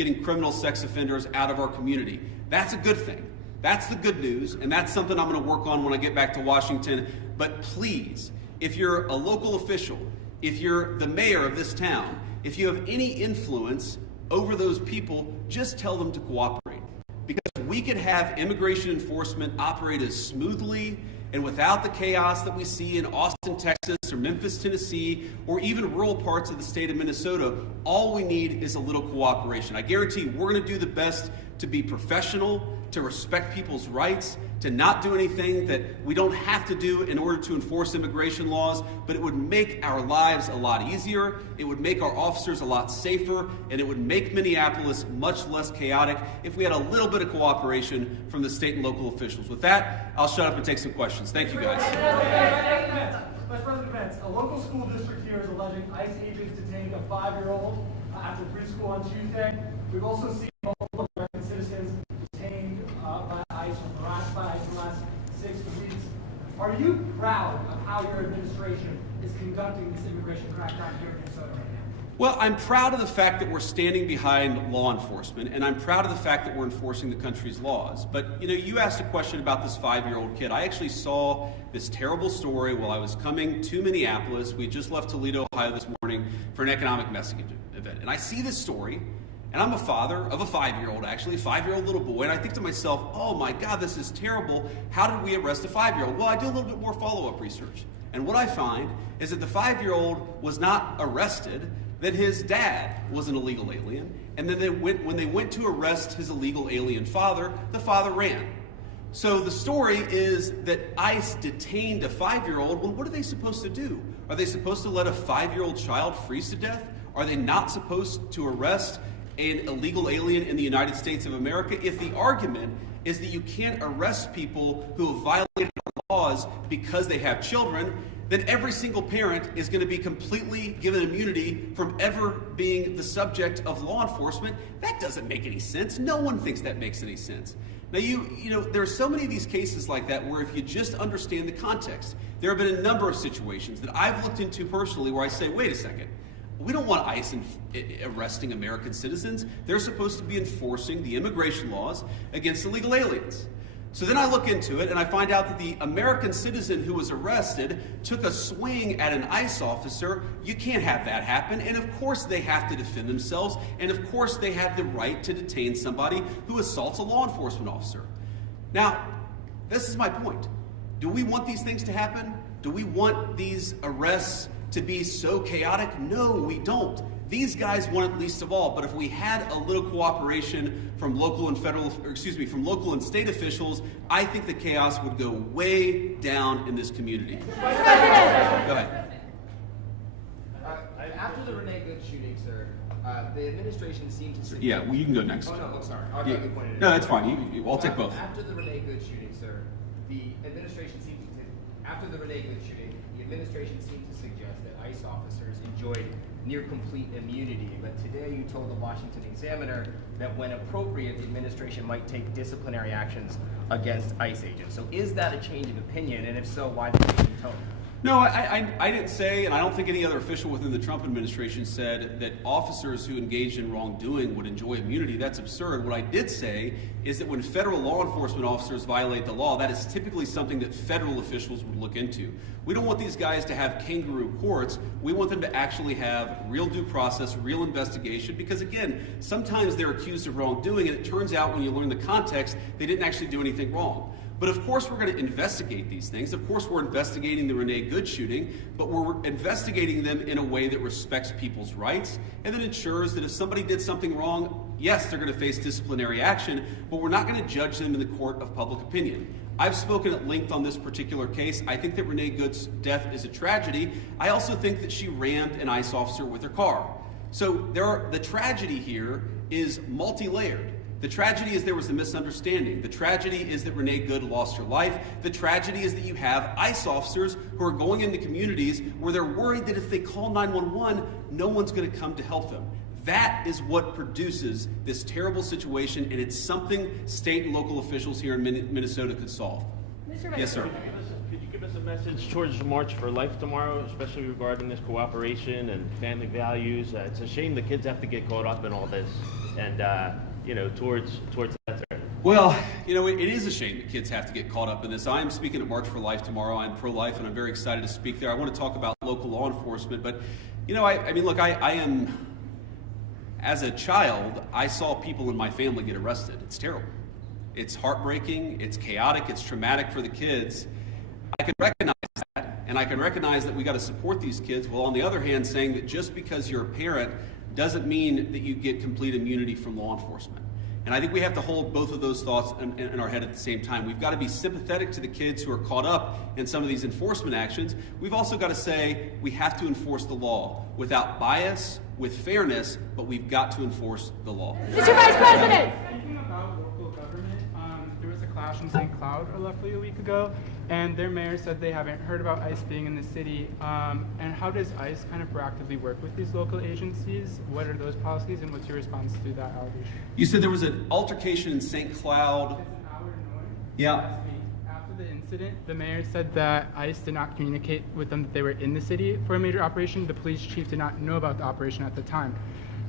getting criminal sex offenders out of our community. That's a good thing. That's the good news, and that's something I'm going to work on when I get back to Washington. But please, if you're a local official, if you're the mayor of this town, if you have any influence over those people, just tell them to cooperate. Because we could have immigration enforcement operate as smoothly and without the chaos that we see in Austin, Texas, or Memphis, Tennessee, or even rural parts of the state of Minnesota. All we need is a little cooperation. I guarantee we're going to do the best to be professional, to respect people's rights, to not do anything that we don't have to do in order to enforce immigration laws, but it would make our lives a lot easier, it would make our officers a lot safer, and it would make Minneapolis much less chaotic if we had a little bit of cooperation from the state and local officials. With that, I'll shut up and take some questions. Thank you, guys. Vice President Vance, a local school district here is alleging ICE agents detained a 5-year-old after preschool on Tuesday. We've also seen multiple American citizens detained by ICE or harassed by ICE in the last 6 weeks. Are you proud of how your administration is conducting this immigration crackdown here in Minnesota right now? Well, I'm proud of the fact that we're standing behind law enforcement, and I'm proud of the fact that we're enforcing the country's laws. But, you asked a question about this 5-year-old kid. I actually saw this terrible story while I was coming to Minneapolis. We just left Toledo, Ohio this morning for an economic messaging event. And I see this story, and I'm a father of a 5-year-old, actually, a 5-year-old little boy, and I think to myself, oh my God, this is terrible. How did we arrest a 5-year-old? Well, I do a little bit more follow-up research. And what I find is that the 5-year-old was not arrested, that his dad was an illegal alien, and then when they went to arrest his illegal alien father, the father ran. So the story is that ICE detained a 5-year-old. Well, what are they supposed to do? Are they supposed to let a 5-year-old child freeze to death? Are they not supposed to arrest an illegal alien in the United States of America? If the argument is that you can't arrest people who have violated our laws because they have children, then every single parent is going to be completely given immunity from ever being the subject of law enforcement. That doesn't make any sense. No one thinks that makes any sense. Now, there are so many of these cases like that where if you just understand the context, there have been a number of situations that I've looked into personally where I say, wait a second, we don't want ICE arresting American citizens. They're supposed to be enforcing the immigration laws against illegal aliens. So then I look into it and I find out that the American citizen who was arrested took a swing at an ICE officer. You can't have that happen. And of course they have to defend themselves. And of course they have the right to detain somebody who assaults a law enforcement officer. Now, this is my point. Do we want these things to happen? Do we want these arrests to be so chaotic? No, we don't. These guys want it least of all, but if we had a little cooperation from local and state officials, I think the chaos would go way down in this community. Go ahead. After the Renee Good shooting, sir, the administration seemed to suggest... Yeah, well, you can go next. Oh, no, I'm sorry. I'll get you pointed No, that's fine. I'll take both. After the Renee Good shooting, sir, the administration seemed to... After the Renee Good shooting, the administration seemed to suggest that ICE officers enjoyed near complete immunity, but today you told the Washington Examiner that when appropriate, the administration might take disciplinary actions against ICE agents. So is that a change of opinion, and if so, why the change in tone? No, I didn't say, and I don't think any other official within the Trump administration said that officers who engaged in wrongdoing would enjoy immunity. That's absurd. What I did say is that when federal law enforcement officers violate the law, that is typically something that federal officials would look into. We don't want these guys to have kangaroo courts. We want them to actually have real due process, real investigation, because again, sometimes they're accused of wrongdoing, and it turns out when you learn the context, they didn't actually do anything wrong. But of course we're going to investigate these things. Of course we're investigating the Renee Good shooting, but we're investigating them in a way that respects people's rights and that ensures that if somebody did something wrong, yes, they're going to face disciplinary action, but we're not going to judge them in the court of public opinion. I've spoken at length on this particular case. I think that Renee Good's death is a tragedy. I also think that she rammed an ICE officer with her car. So the tragedy here is multi-layered. The tragedy is there was a misunderstanding. The tragedy is that Renee Good lost her life. The tragedy is that you have ICE officers who are going into communities where they're worried that if they call 911, no one's going to come to help them. That is what produces this terrible situation, and it's something state and local officials here in Minnesota could solve. Yes, sir. Could you give us a message towards March for Life tomorrow, especially regarding this cooperation and family values? It's a shame the kids have to get caught up in all this. and towards that threat? Well, it is a shame that kids have to get caught up in this. I'm speaking at March for Life tomorrow. I'm pro-life, and I'm very excited to speak there. I want to talk about local law enforcement, but, I am, as a child, I saw people in my family get arrested. It's terrible. It's heartbreaking, it's chaotic, it's traumatic for the kids. I can recognize that, and I can recognize that we got to support these kids, while on the other hand saying that just because you're a parent doesn't mean that you get complete immunity from law enforcement. And I think we have to hold both of those thoughts in our head at the same time. We've got to be sympathetic to the kids who are caught up in some of these enforcement actions. We've also got to say we have to enforce the law without bias, with fairness, but we've got to enforce the law. Mr. Vice President! Thinking about local government, there was a clash in St. Cloud roughly a week ago, and their mayor said they haven't heard about ICE being in the city. And how does ICE kind of proactively work with these local agencies? What are those policies, and what's your response to that allegation? You said there was an altercation in St. Cloud. It's an hour north. Yeah. Last week. After the incident, the mayor said that ICE did not communicate with them that they were in the city for a major operation. The police chief did not know about the operation at the time.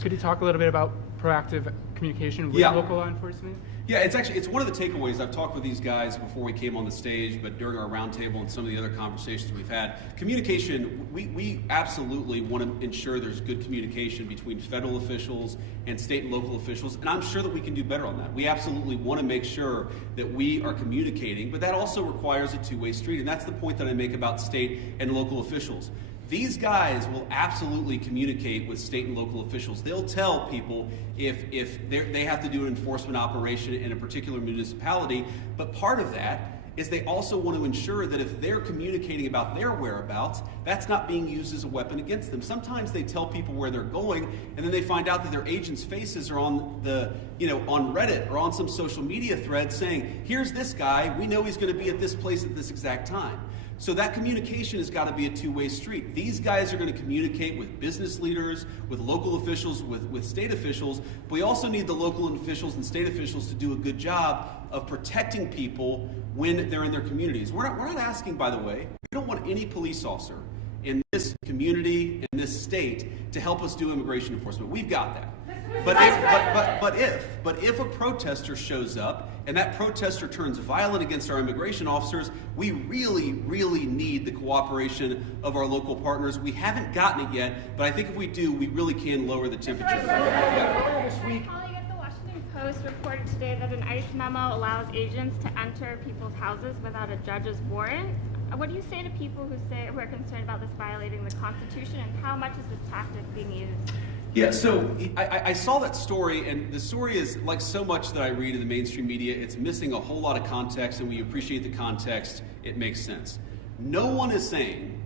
Could you talk a little bit about proactive communication with local law enforcement? Yeah, it's one of the takeaways. I've talked with these guys before we came on the stage, but during our roundtable and some of the other conversations we've had. Communication, we absolutely want to ensure there's good communication between federal officials and state and local officials, and I'm sure that we can do better on that. We absolutely want to make sure that we are communicating, but that also requires a two-way street, and that's the point that I make about state and local officials. These guys will absolutely communicate with state and local officials. They'll tell people if they have to do an enforcement operation in a particular municipality, but part of that is they also want to ensure that if they're communicating about their whereabouts, that's not being used as a weapon against them. Sometimes they tell people where they're going, and then they find out that their agents' faces are on on Reddit or on some social media thread saying, here's this guy, we know he's going to be at this place at this exact time. So that communication has got to be a two-way street. These guys are going to communicate with business leaders, with local officials, with state officials, but we also need the local officials and state officials to do a good job of protecting people when they're in their communities. We're not asking, by the way, we don't want any police officer in this community, in this state, to help us do immigration enforcement. We've got that. But if a protester shows up and that protester turns violent against our immigration officers, we really, really need the cooperation of our local partners. We haven't gotten it yet, but I think if we do, we really can lower the temperature. This week, calling at the Washington Post reported today that an ICE memo allows agents to enter people's houses without a judge's warrant. What do you say to people who are concerned about this violating the Constitution, and how much is this tactic being used? Yeah, so I saw that story, and the story is like so much that I read in the mainstream media. It's missing a whole lot of context, and when you appreciate the context, it makes sense. No one is saying,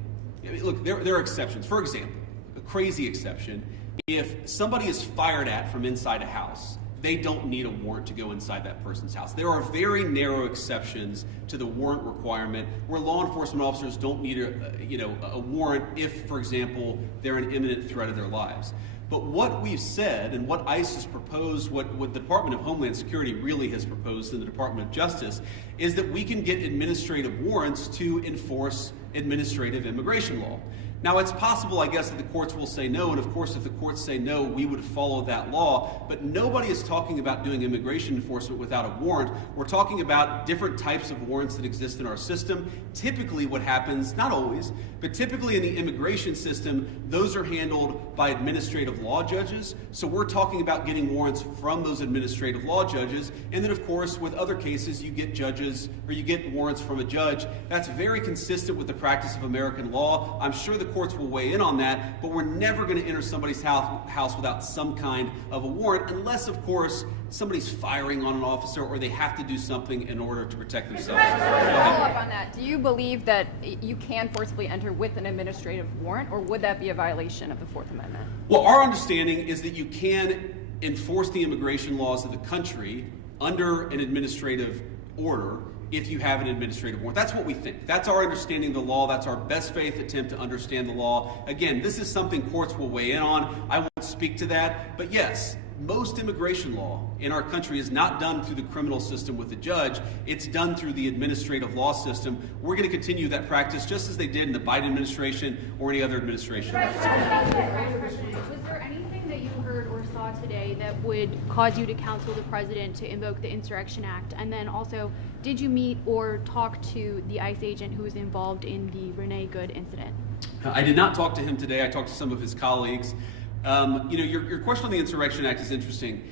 look, there are exceptions. For example, a crazy exception, if somebody is fired at from inside a house, they don't need a warrant to go inside that person's house. There are very narrow exceptions to the warrant requirement where law enforcement officers don't need a warrant if, for example, they're an imminent threat of their lives. But what we've said and what ICE has proposed, what the Department of Homeland Security really has proposed in the Department of Justice, is that we can get administrative warrants to enforce administrative immigration law. Now, it's possible, I guess, that the courts will say no, and of course, if the courts say no, we would follow that law, but nobody is talking about doing immigration enforcement without a warrant. We're talking about different types of warrants that exist in our system. Typically what happens, not always, but typically in the immigration system, those are handled by administrative law judges, so we're talking about getting warrants from those administrative law judges, and then of course, with other cases, you get judges, or you get warrants from a judge. That's very consistent with the practice of American law. I'm sure the courts will weigh in on that, but we're never going to enter somebody's house without some kind of a warrant, unless, of course, somebody's firing on an officer or they have to do something in order to protect themselves. Follow up on that. Do you believe that you can forcibly enter with an administrative warrant, or would that be a violation of the Fourth Amendment? Well, our understanding is that you can enforce the immigration laws of the country under an administrative order if you have an administrative warrant. That's what we think. That's our understanding of the law. That's our best faith attempt to understand the law. Again, this is something courts will weigh in on. I won't speak to that. But yes, most immigration law in our country is not done through the criminal system with the judge. It's done through the administrative law system. We're going to continue that practice just as they did in the Biden administration or any other administration. Was there anything that you heard or saw today that would cause you to counsel the president to invoke the Insurrection Act? And then also, did you meet or talk to the ICE agent who was involved in the Renee Good incident? I did not talk to him today. I talked to some of his colleagues. Your question on the Insurrection Act is interesting.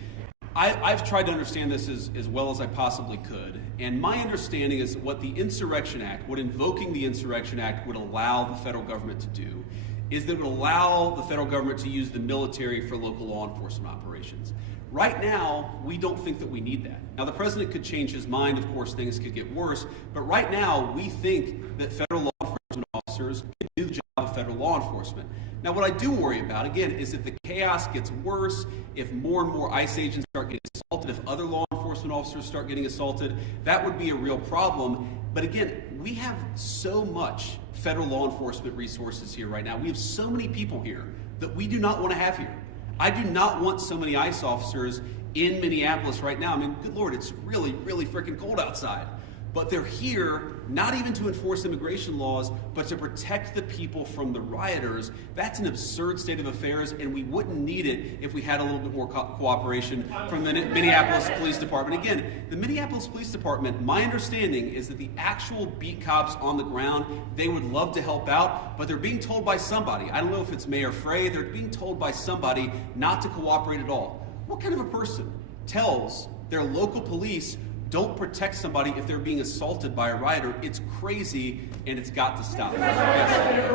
I've tried to understand this as well as I possibly could. And my understanding is what the Insurrection Act, what invoking the Insurrection Act would allow the federal government to do, is that it would allow the federal government to use the military for local law enforcement operations. Right now, we don't think that we need that. Now, the president could change his mind. Of course, things could get worse. But right now, we think that federal law enforcement officers can do the job of federal law enforcement. Now, what I do worry about, again, is if the chaos gets worse, if more and more ICE agents start getting assaulted, if other law enforcement officers start getting assaulted, that would be a real problem. But again, we have so much federal law enforcement resources here right now. We have so many people here that we do not want to have here. I do not want so many ICE officers in Minneapolis right now. I mean, good Lord, it's really, really freaking cold outside. But they're here not even to enforce immigration laws, but to protect the people from the rioters. That's an absurd state of affairs, and we wouldn't need it if we had a little bit more cooperation from the Minneapolis Police Department. Again, the Minneapolis Police Department, my understanding is that the actual beat cops on the ground, they would love to help out, but they're being told by somebody, I don't know if it's Mayor Frey, they're being told by somebody not to cooperate at all. What kind of a person tells their local police don't protect somebody if they're being assaulted by a rioter? It's crazy, and it's got to stop. Yes.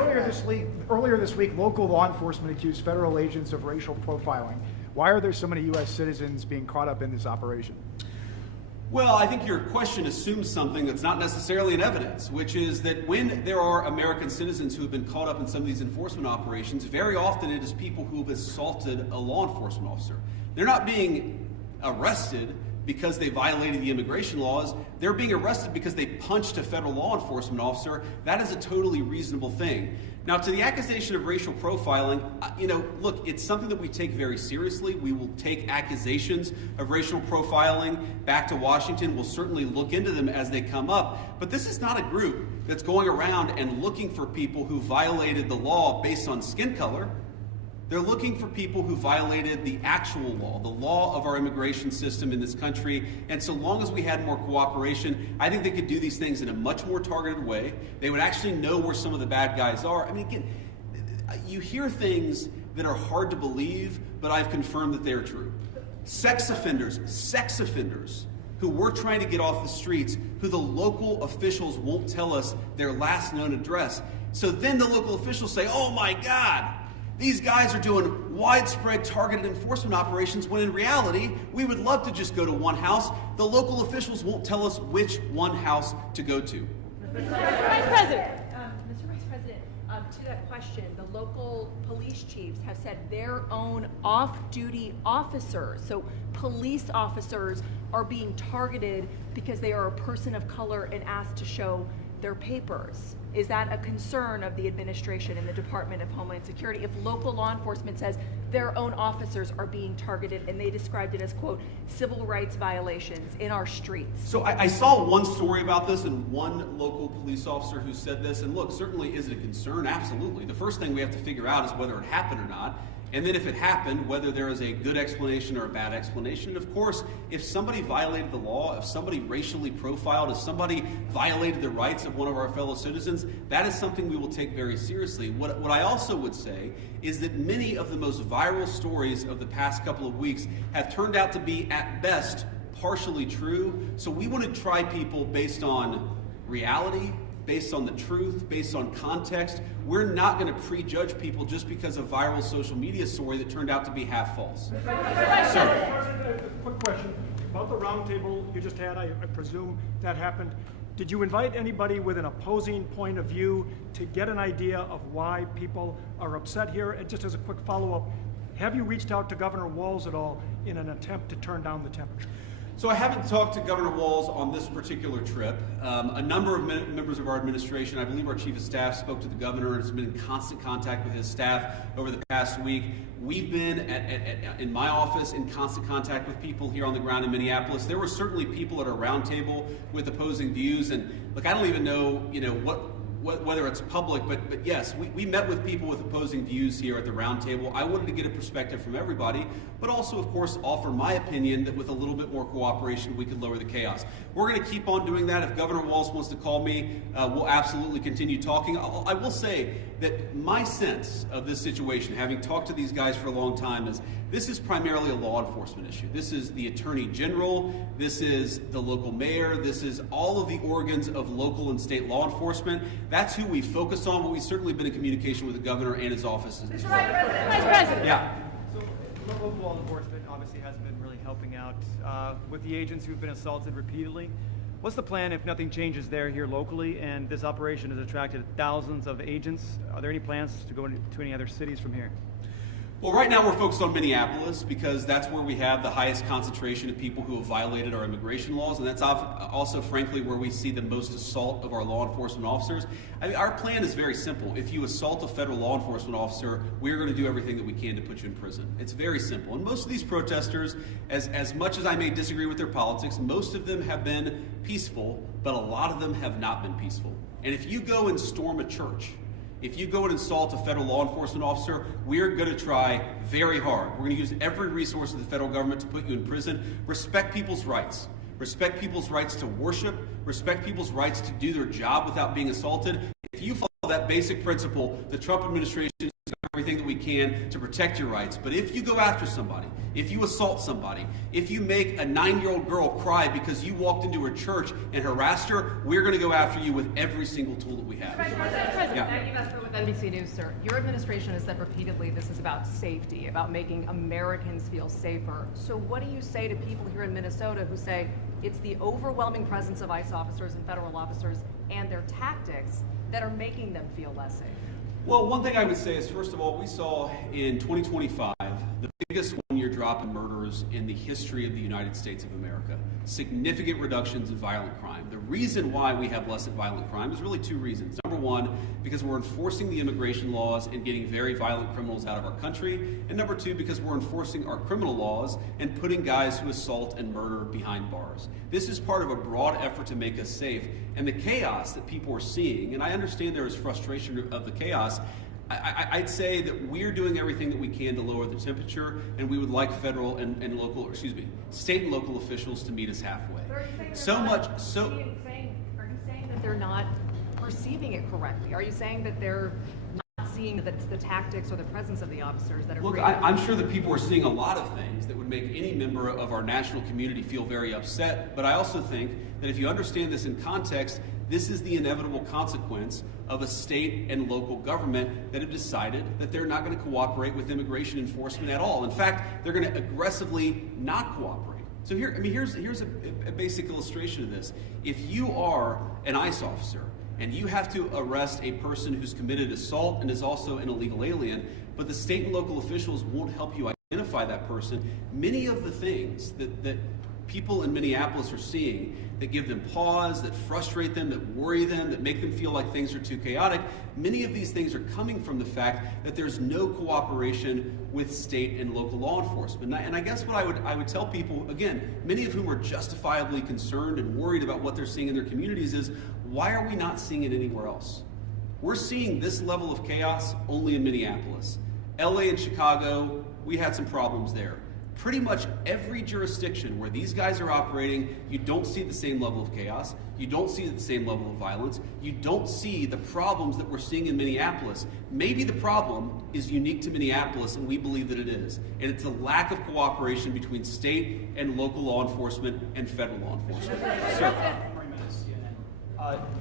Earlier this week, local law enforcement accused federal agents of racial profiling. Why are there so many U.S. citizens being caught up in this operation? Well, I think your question assumes something that's not necessarily in evidence, which is that when there are American citizens who have been caught up in some of these enforcement operations, very often it is people who have assaulted a law enforcement officer. They're not being arrested because they violated the immigration laws. They're being arrested because they punched a federal law enforcement officer. That is a totally reasonable thing. Now, to the accusation of racial profiling, look, it's something that we take very seriously. We will take accusations of racial profiling back to Washington. We'll certainly look into them as they come up. But this is not a group that's going around and looking for people who violated the law based on skin color. They're looking for people who violated the actual law, the law of our immigration system in this country. And so long as we had more cooperation, I think they could do these things in a much more targeted way. They would actually know where some of the bad guys are. I mean, again, you hear things that are hard to believe, but I've confirmed that they're true. Sex offenders who we're trying to get off the streets, who the local officials won't tell us their last known address. So then the local officials say, oh my God, these guys are doing widespread targeted enforcement operations, when in reality, we would love to just go to one house. The local officials won't tell us which one house to go to. Mr. Vice President, to that question, the local police chiefs have said their own off-duty officers, so police officers, are being targeted because they are a person of color and asked to show their papers. Is that a concern of the administration and the Department of Homeland Security if local law enforcement says their own officers are being targeted, and they described it as, quote, civil rights violations in our streets? So I saw one story about this and one local police officer who said this, and look, certainly is it a concern? Absolutely. The first thing we have to figure out is whether it happened or not. And then if it happened, whether there is a good explanation or a bad explanation. And of course, if somebody violated the law, if somebody racially profiled, if somebody violated the rights of one of our fellow citizens, that is something we will take very seriously. What I also would say is that many of the most viral stories of the past couple of weeks have turned out to be, at best, partially true. So we want to try people based on reality, based on the truth, based on context. We're not going to prejudge people just because of a viral social media story that turned out to be half false. Sir. A quick question about the roundtable you just had. I presume that happened. Did you invite anybody with an opposing point of view to get an idea of why people are upset here? And just as a quick follow-up, have you reached out to Governor Walz at all in an attempt to turn down the temperature? So I haven't talked to Governor Walz on this particular trip. A number of members of our administration, I believe our chief of staff, spoke to the governor and has been in constant contact with his staff over the past week. We've been in my office in constant contact with people here on the ground in Minneapolis. There were certainly people at our roundtable with opposing views, and look, I don't even know, whether it's public, but yes, we met with people with opposing views here at the roundtable. I wanted to get a perspective from everybody, but also, of course, offer my opinion that with a little bit more cooperation, we could lower the chaos. We're going to keep on doing that. If Governor Walz wants to call me, we'll absolutely continue talking. I will say that my sense of this situation, having talked to these guys for a long time, is this is primarily a law enforcement issue. This is the Attorney General, this is the local mayor, this is all of the organs of local and state law enforcement. That's who we focus on, but we've certainly been in communication with the governor and his office as well. Vice President. Yeah. So local law enforcement obviously hasn't been really helping out with the agents who've been assaulted repeatedly. What's the plan if nothing changes there here locally and this operation has attracted thousands of agents? Are there any plans to go to any other cities from here? Well, right now we're focused on Minneapolis because that's where we have the highest concentration of people who have violated our immigration laws, and that's also, frankly, where we see the most assault of our law enforcement officers. I mean, our plan is very simple. If you assault a federal law enforcement officer, we're going to do everything that we can to put you in prison. It's very simple. And most of these protesters, as much as I may disagree with their politics, most of them have been peaceful, but a lot of them have not been peaceful. And if you go and storm a church, if you go and assault a federal law enforcement officer, we're going to try very hard. We're going to use every resource of the federal government to put you in prison. Respect people's rights. Respect people's rights to worship. Respect people's rights to do their job without being assaulted. If you follow that basic principle, the Trump administration is doing everything that we can to protect your rights. But if you go after somebody, if you assault somebody, if you make a 9-year-old girl cry because you walked into her church and harassed her, we're going to go after you with every single tool that we have. Thank you, Vesper, with NBC News, sir. Your administration has said repeatedly this is about safety, about making Americans feel safer. So what do you say to people here in Minnesota who say it's the overwhelming presence of ICE officers and federal officers and their tactics that are making them feel less safe? Well, one thing I would say is, first of all, we saw in 2025 the biggest one-year drop in murders in the history of the United States of America. Significant reductions in violent crime. The reason why we have less violent crime is really two reasons. Number one, because we're enforcing the immigration laws and getting very violent criminals out of our country. And number two, because we're enforcing our criminal laws and putting guys who assault and murder behind bars. This is part of a broad effort to make us safe. And the chaos that people are seeing, and I understand there is frustration of the chaos, I'd say that we're doing everything that we can to lower the temperature, and we would like federal and local, state and local officials to meet us halfway. Are you saying that they're not perceiving it correctly? Are you saying that they're not seeing that it's the tactics or the presence of the officers that are Look, I'm sure that people are seeing a lot of things that would make any member of our national community feel very upset, but I also think that if you understand this in context, this is the inevitable consequence of a state and local government that have decided that they're not going to cooperate with immigration enforcement at all. In fact, they're going to aggressively not cooperate. So here's a basic illustration of this. If you are an ICE officer and you have to arrest a person who's committed assault and is also an illegal alien, but the state and local officials won't help you identify that person, many of the things that people in Minneapolis are seeing that give them pause, that frustrate them, that worry them, that make them feel like things are too chaotic, many of these things are coming from the fact that there's no cooperation with state and local law enforcement. And I guess what I would tell people, again, many of whom are justifiably concerned and worried about what they're seeing in their communities, is why are we not seeing it anywhere else? We're seeing this level of chaos only in Minneapolis. LA and Chicago, we had some problems there. Pretty much every jurisdiction where these guys are operating, you don't see the same level of chaos, you don't see the same level of violence, you don't see the problems that we're seeing in Minneapolis. Maybe the problem is unique to Minneapolis, and we believe that it is. And it's a lack of cooperation between state and local law enforcement and federal law enforcement.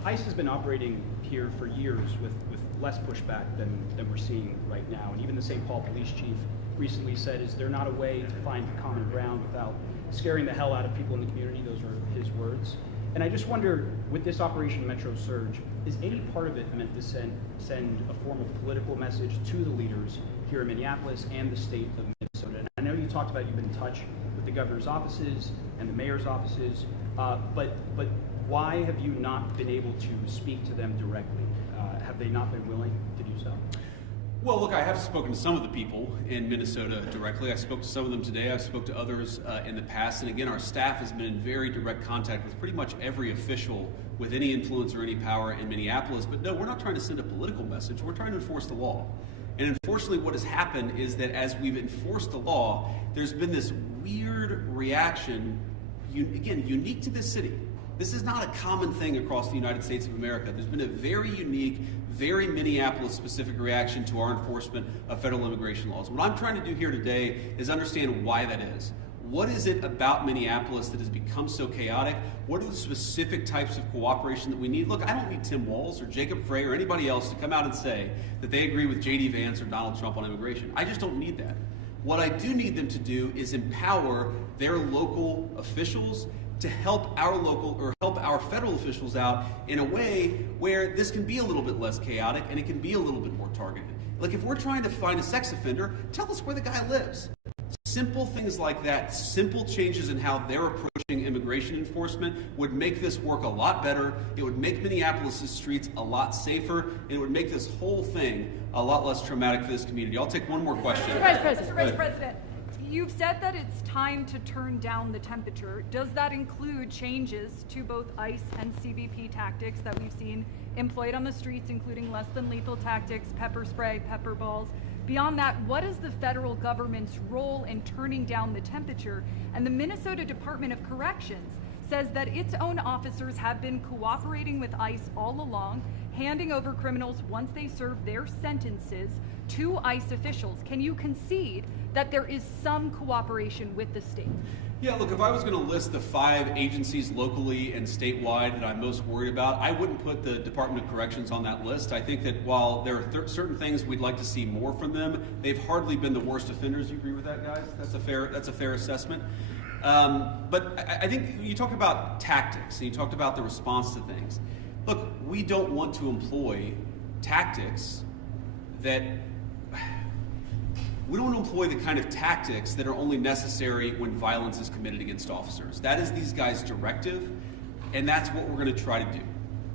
ICE has been operating here for years with less pushback than we're seeing right now. And even the St. Paul police chief recently said, is there not a way to find common ground without scaring the hell out of people in the community? Those are his words. And I just wonder, with this Operation Metro Surge, is any part of it meant to send a form of political message to the leaders here in Minneapolis and the state of Minnesota? And I know you talked about you've been in touch with the governor's offices and the mayor's offices, but why have you not been able to speak to them directly? Have they not been willing to do so? Well, look, I have spoken to some of the people in Minnesota directly. I spoke to some of them today. I've spoke to others in the past. And again, our staff has been in very direct contact with pretty much every official with any influence or any power in Minneapolis. But no, we're not trying to send a political message. We're trying to enforce the law. And unfortunately, what has happened is that as we've enforced the law, there's been this weird reaction, again, unique to this city. This is not a common thing across the United States of America. There's been a very unique, very Minneapolis-specific reaction to our enforcement of federal immigration laws. What I'm trying to do here today is understand why that is. What is it about Minneapolis that has become so chaotic? What are the specific types of cooperation that we need? Look, I don't need Tim Walz or Jacob Frey or anybody else to come out and say that they agree with J.D. Vance or Donald Trump on immigration. I just don't need that. What I do need them to do is empower their local officials to help our federal officials out in a way where this can be a little bit less chaotic and it can be a little bit more targeted. Like if we're trying to find a sex offender, tell us where the guy lives. Simple things like that, simple changes in how they're approaching immigration enforcement would make this work a lot better. It would make Minneapolis' streets a lot safer, and it would make this whole thing a lot less traumatic for this community. I'll take one more question. Mr. Vice President, you've said that it's time to turn down the temperature. Does that include changes to both ICE and CBP tactics that we've seen employed on the streets, including less than lethal tactics, pepper spray, pepper balls? Beyond that, what is the federal government's role in turning down the temperature? And the Minnesota Department of Corrections says that its own officers have been cooperating with ICE all along, handing over criminals once they serve their sentences to ICE officials. Can you concede that there is some cooperation with the state? Yeah, look, if I was going to list the 5 agencies locally and statewide that I'm most worried about, I wouldn't put the Department of Corrections on that list. I think that while there are certain things we'd like to see more from them, they've hardly been the worst offenders. You agree with that, guys? That's a fair assessment. But I think you talked about tactics and you talked about the response to things. Look, we don't want to employ tactics that we don't want to employ the kind of tactics that are only necessary when violence is committed against officers. That is these guys' directive, and that's what we're going to try to do.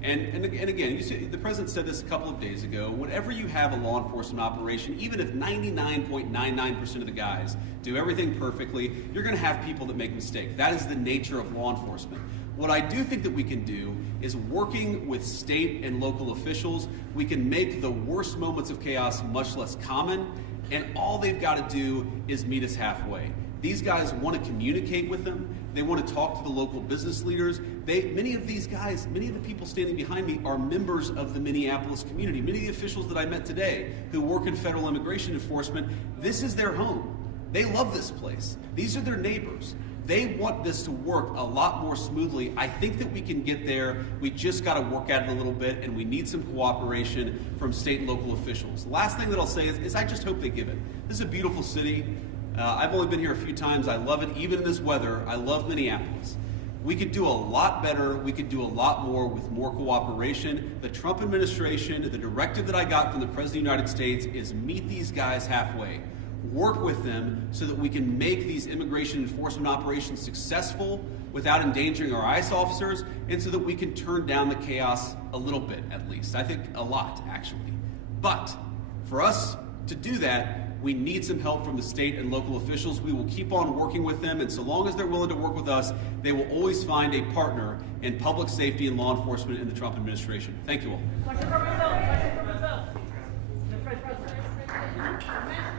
And again, you see, the president said this a couple of days ago, whenever you have a law enforcement operation, even if 99.99% of the guys do everything perfectly, you're going to have people that make mistakes. That is the nature of law enforcement. What I do think that we can do is working with state and local officials, we can make the worst moments of chaos much less common, and all they've got to do is meet us halfway. These guys want to communicate with them. They want to talk to the local business leaders. Many of these guys, many of the people standing behind me are members of the Minneapolis community. Many of the officials that I met today who work in federal immigration enforcement, this is their home. They love this place. These are their neighbors. They want this to work a lot more smoothly. I think that we can get there. We just got to work at it a little bit, and we need some cooperation from state and local officials. Last thing that I'll say is I just hope they give it. This is a beautiful city. I've only been here a few times. I love it, even in this weather. I love Minneapolis. We could do a lot better. We could do a lot more with more cooperation. The Trump administration, the directive that I got from the President of the United States is meet these guys halfway. Work with them so that we can make these immigration enforcement operations successful without endangering our ICE officers, and so that we can turn down the chaos a little bit, at least. I think a lot, actually. But for us to do that, we need some help from the state and local officials. We will keep on working with them, and so long as they're willing to work with us, they will always find a partner in public safety and law enforcement in the Trump administration. Thank you all. Question from myself. Mr. Vice President.